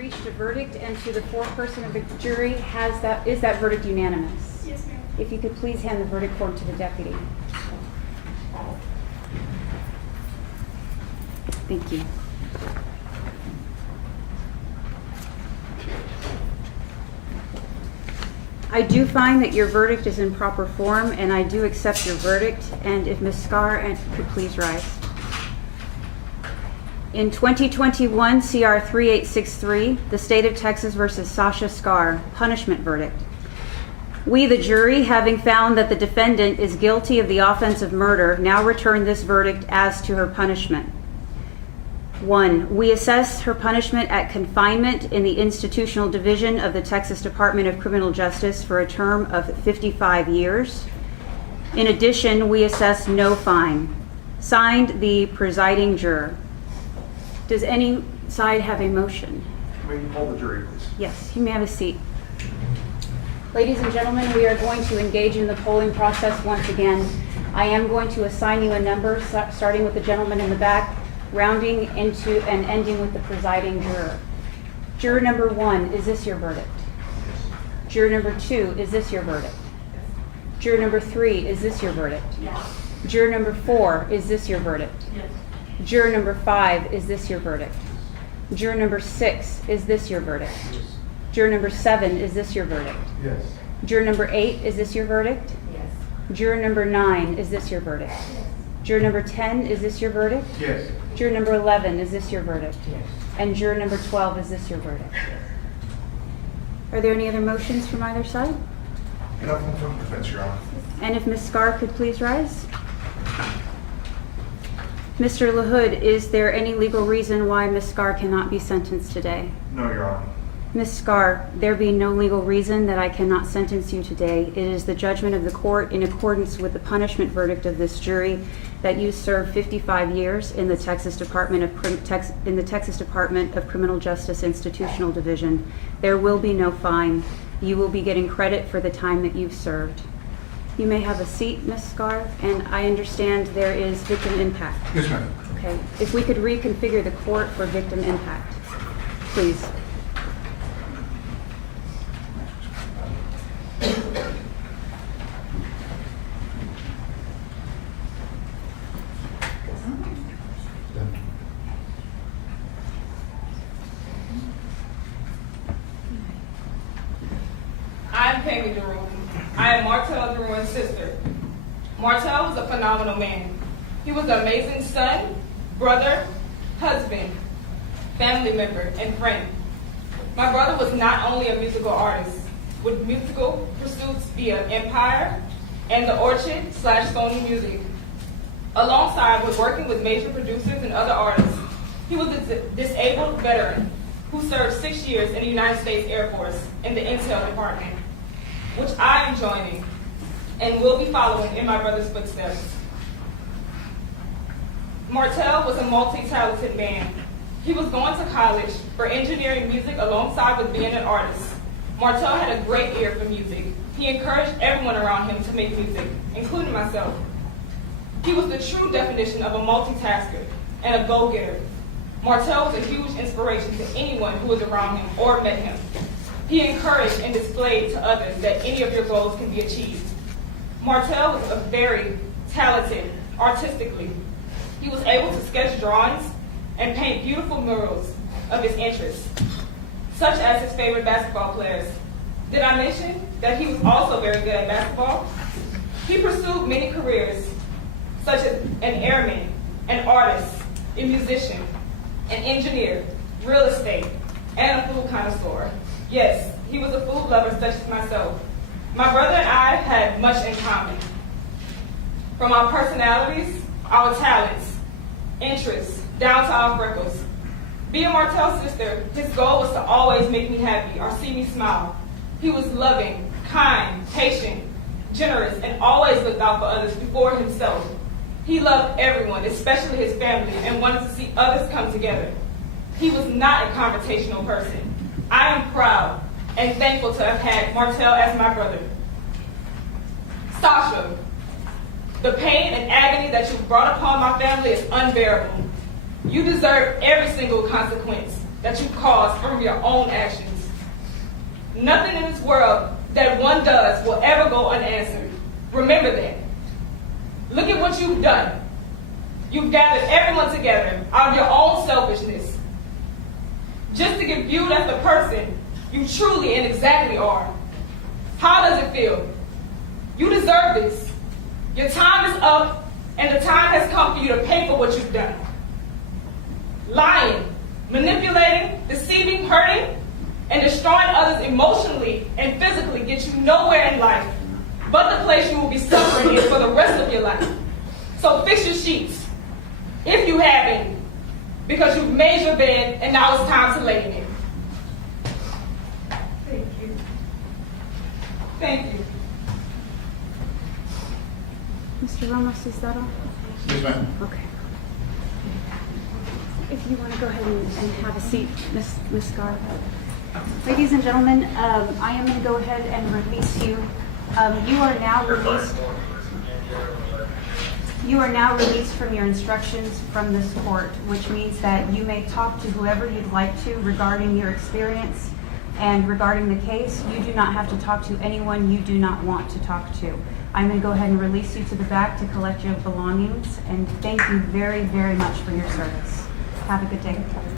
reached a verdict, and to the foreperson of the jury, is that verdict unanimous? Yes, ma'am. If you could please hand the verdict form to the deputy. Thank you. I do find that your verdict is in proper form, and I do accept your verdict. And if Ms. Skare could please rise. In 2021 CR 3863, the State of Texas versus Sasha Skare, punishment verdict. We, the jury, having found that the defendant is guilty of the offense of murder, now return this verdict as to her punishment. 1, we assess her punishment at confinement in the institutional division of the Texas Department of Criminal Justice for a term of 55 years. In addition, we assess no fine. Signed, the presiding juror. Does any side have a motion? May you poll the jury, please? Yes, you may have a seat. Ladies and gentlemen, we are going to engage in the polling process once again. I am going to assign you a number, starting with the gentleman in the back, rounding into and ending with the presiding juror. Juror number 1, is this your verdict? Juror number 2, is this your verdict? Juror number 3, is this your verdict? Yes. Juror number 4, is this your verdict? Yes. Juror number 5, is this your verdict? Juror number 6, is this your verdict? Yes. Juror number 7, is this your verdict? Yes. Juror number 8, is this your verdict? Yes. Juror number 9, is this your verdict? Juror number 10, is this your verdict? Yes. Juror number 11, is this your verdict? Yes. And juror number 12, is this your verdict? Are there any other motions from either side? Nothing from defense, Your Honor. And if Ms. Skare could please rise. Mr. LaHood, is there any legal reason why Ms. Skare cannot be sentenced today? No, Your Honor. Ms. Skare, there being no legal reason that I cannot sentence you today, it is the judgment of the court in accordance with the punishment verdict of this jury that you serve 55 years in the Texas Department of Criminal Justice Institutional Division. There will be no fine. You will be getting credit for the time that you've served. You may have a seat, Ms. Skare, and I understand there is victim impact. Yes, ma'am. Okay, if we could reconfigure the court for victim impact, please. I'm Pammy Jerome. I am Martell Jerome's sister. Martell was a phenomenal man. He was an amazing son, brother, husband, family member, and friend. My brother was not only a musical artist, with musical pursuits via Empire and the Orchard/Sony Music. Alongside with working with major producers and other artists, he was a disabled veteran who served 6 years in the United States Air Force in the Intel Department, which I am joining and will be following in my brother's footsteps. Martell was a multi-talented man. He was going to college for engineering music alongside with being an artist. Martell had a great ear for music. He encouraged everyone around him to make music, including myself. He was the true definition of a multitasker and a go-getter. Martell was a huge inspiration to anyone who was around him or met him. He encouraged and displayed to others that any of your goals can be achieved. Martell was very talented artistically. He was able to sketch drawings and paint beautiful murals of his interests, such as his favorite basketball players. Did I mention that he was also very good at basketball? He pursued many careers, such as an airman, an artist, a musician, an engineer, real estate, and a food connoisseur. Yes, he was a food lover such as myself. My brother and I had much in common. From our personalities, our talents, interests, down to our freckles. Being Martell's sister, his goal was to always make me happy or see me smile. He was loving, kind, patient, generous, and always looked out for others before himself. He loved everyone, especially his family, and wanted to see others come together. He was not a confrontational person. I am proud and thankful to have had Martell as my brother. Sasha, the pain and agony that you brought upon my family is unbearable. You deserve every single consequence. that you caused from your own actions. Nothing in this world that one does will ever go unanswered. Remember that. Look at what you've done. You've gathered everyone together out of your own selfishness, just to get viewed as the person you truly and exactly are. How does it feel? You deserve this. Your time is up, and the time has come for you to pay for what you've done. Lying, manipulating, deceiving, hurting, and destroying others emotionally and physically gets you nowhere in life, but the place you will be suffering in for the rest of your life. So fix your sheets, if you have any, because you've made your bed and now it's time to lay in it. Thank you. Thank you. Mr. Ramos, is that all? Yes, ma'am. Okay. If you want to go ahead and have a seat, Ms. Skare. Ladies and gentlemen, I am going to go ahead and release you. You are now released. You are now released from your instructions from this court, which means that you may talk to whoever you'd like to regarding your experience and regarding the case. You do not have to talk to anyone you do not want to talk to. I'm going to go ahead and release you to the back to collect your belongings, and thank you very, very much for your service. Have a good day.